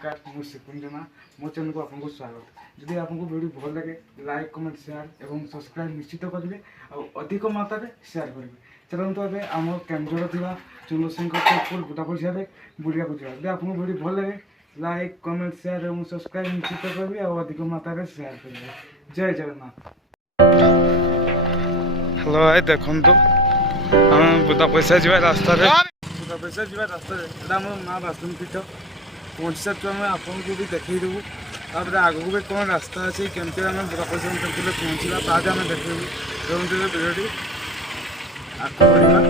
मुकुंजना मो चैनल को आपको स्वागत। जदि आपको वीडियो भल लगे लाइक कमेंट शेयर और सब्सक्राइब निश्चित करेंगे और अधिक मात्रा शेयर करेंगे। चलते एवं आम केन्द्र थी चंद्रशेखर बुटापुर सियाड़े बुलिया जा। आपको वीडियो भल लगे लाइक कमेंट शेयर और सब्सक्राइब निश्चित करेंगे और अधिक मात्रा शेयर करेंगे। जय जगन्नाथ। हेलो भाई देखो आम बुटापुर जा रास्ता बुटापुर जा रास्ता माँ बासुपीठ पहुँची सारे आम आपको भी देखईदेवु। तापर आगक भी कौन रास्ता अच्छे केमती आम बुटापुर टेम्पल पहुँचला ताज आम देखू। भिडियो आगे बढ़ा।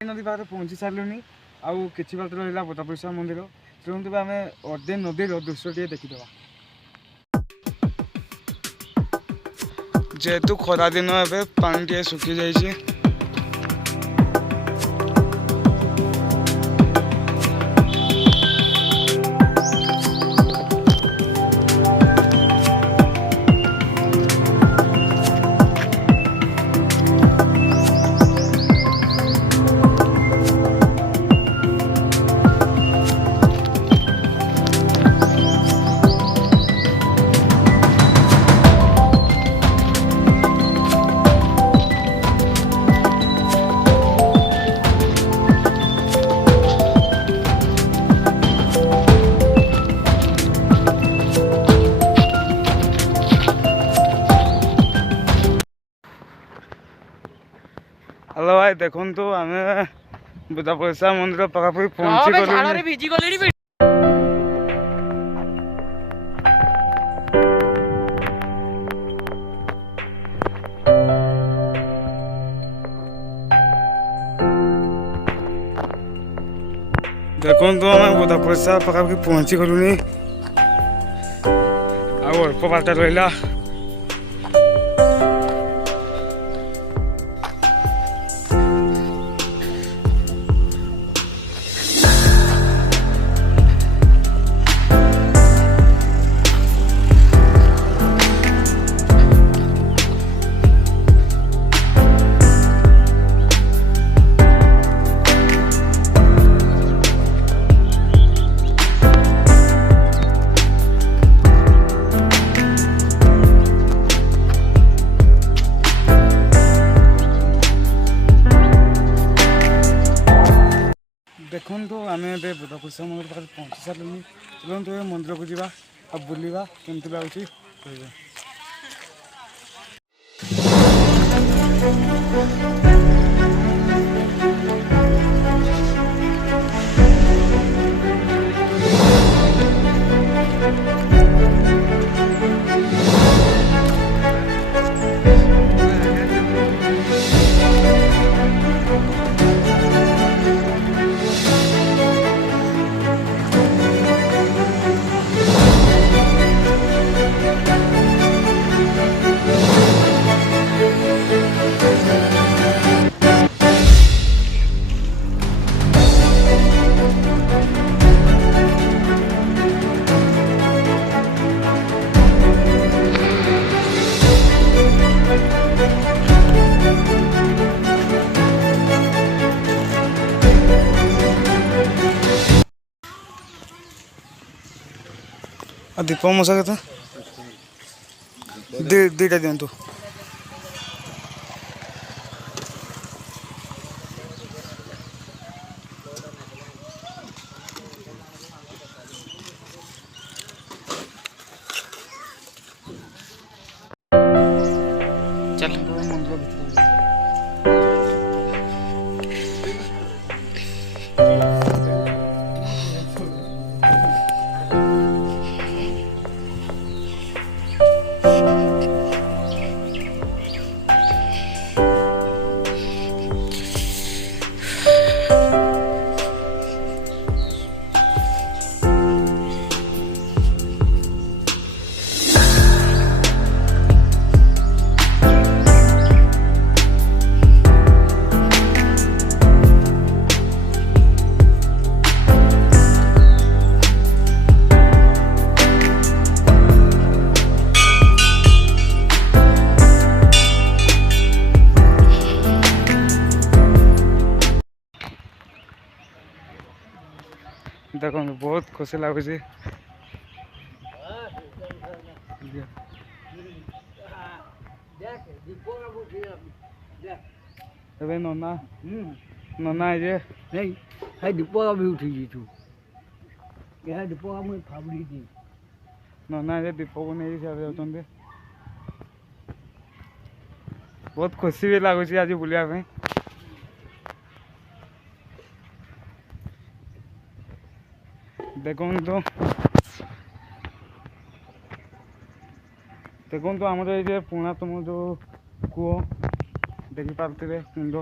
नदी पाखे पहुँची सारे आउ कि बात रहा बुटापुर मंदिर चलते आम अदे नदी दृश्य देखीद। जेहेतु खरा दिन ए पानी टे सुखी जाइए। हेलो भाई देखो आम बुटापुर मंदिर पाखापाखि पहुँची गलु। देखो आम बुटापुर पाखापाखि पहुँची गलु अल्प बाट रहा। देखो आम ए बुटापुर मंदिर पाखे पहुँची सारे चलते मंदिर को जा बुलवा केमती लगुच कह। दीप मशा के ଦୁଇଟା ଦିଅନ୍ତୁ। ଚାଲ ମନ୍ଦିର ଭିତରେ ଦେଖନ୍ତୁ ବହୁତ ଖୁସି ଲାଗୁଛି। ଏବେ ନନା ଯେ ନାଇଁ ଦୀପ ବି ଉଠି ଯାଇଛୁ ଏହା ଦୀପ ମୁଇଁ ଫାବୁଡ଼ିଛି। ନନା ଯେ ଦୀପକୁ ନେଇକି ସିଆଡ଼େ ଯାଉଛନ୍ତି। ବହୁତ ଖୁସି ବି ଲାଗୁଛି ଆଜି ବୁଲିବା ପାଇଁ। ଦେଖନ୍ତୁ ଆମର ଏଇ ଯେ ପୁରାତନ ଯେଉଁ କୂଅ ଦେଖିପାରୁଥିବେ କୁଣ୍ଡ,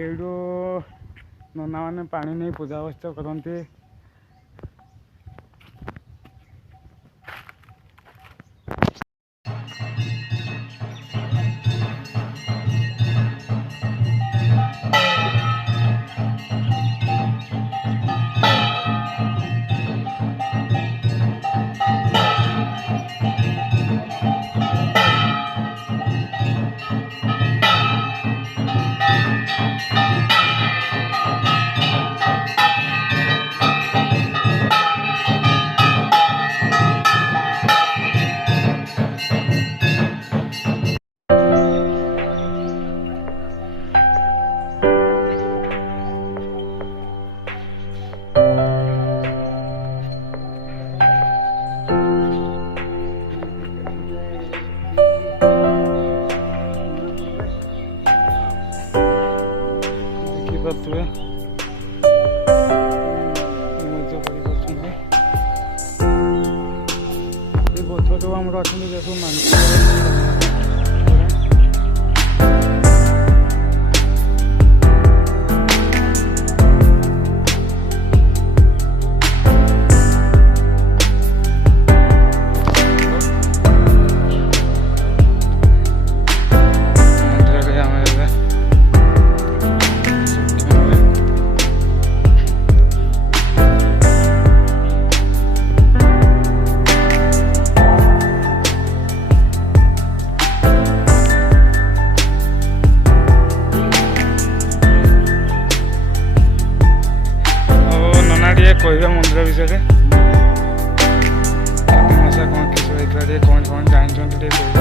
ଏଇଠୁ ନନାମାନେ ପାଣି ନେଇ ପୂଜା ଅର୍ଚ୍ଚନା କରନ୍ତି। ଦେଖିପାରୁଥିବେ କରିପାରୁଛନ୍ତି। ଏ ଗଛ ସବୁ ଆମର ଅଛନ୍ତି ଯେ ସବୁ ମାନସିକ କହିବା ମନ୍ଦିର ବିଷୟରେ କ'ଣ କିଛି ହେଇଥିଲା ଟିକେ କ'ଣ ଜାଣିଛନ୍ତି ଟିକେ କହିବେ।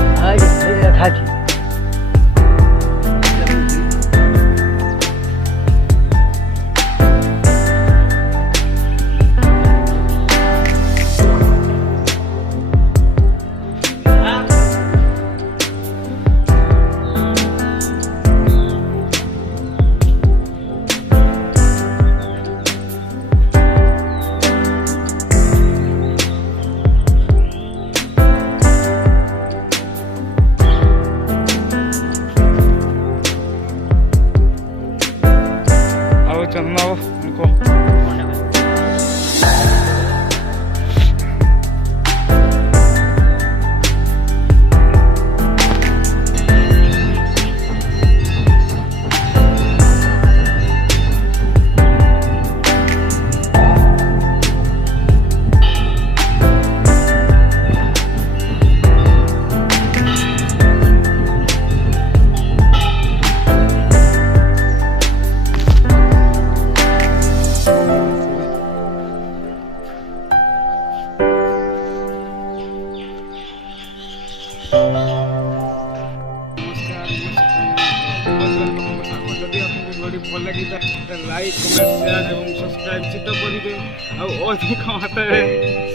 ଯଦି ଭଲ ଲାଗିଥାଏ ଲାଇକ୍ କମେଣ୍ଟ ସେୟାର ଏବଂ ସବସ୍କ୍ରାଇବ୍ ନିଶ୍ଚିତ କରିବେ ଆଉ ଅଧିକ ମାତ୍ରାରେ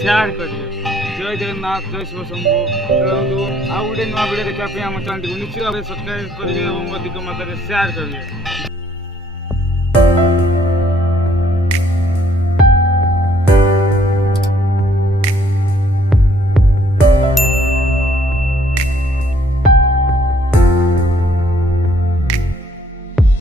ସେୟାର କରିବେ। ଜୟ ଜଗନ୍ନାଥ, ଜୟ ଶିବ ଶମ୍ଭୁ। ତେଣୁ ଆଉ ଗୋଟେ ନୂଆ ଭିଡ଼ିଓ ଦେଖିବା ପାଇଁ ଆମ ଚ୍ୟାନେଲକୁ ନିଶ୍ଚିତ ଭାବେ ସବସ୍କ୍ରାଇବ୍ କରିବେ ଏବଂ ଅଧିକ ମାତ୍ରାରେ ସେୟାର କରିବେ।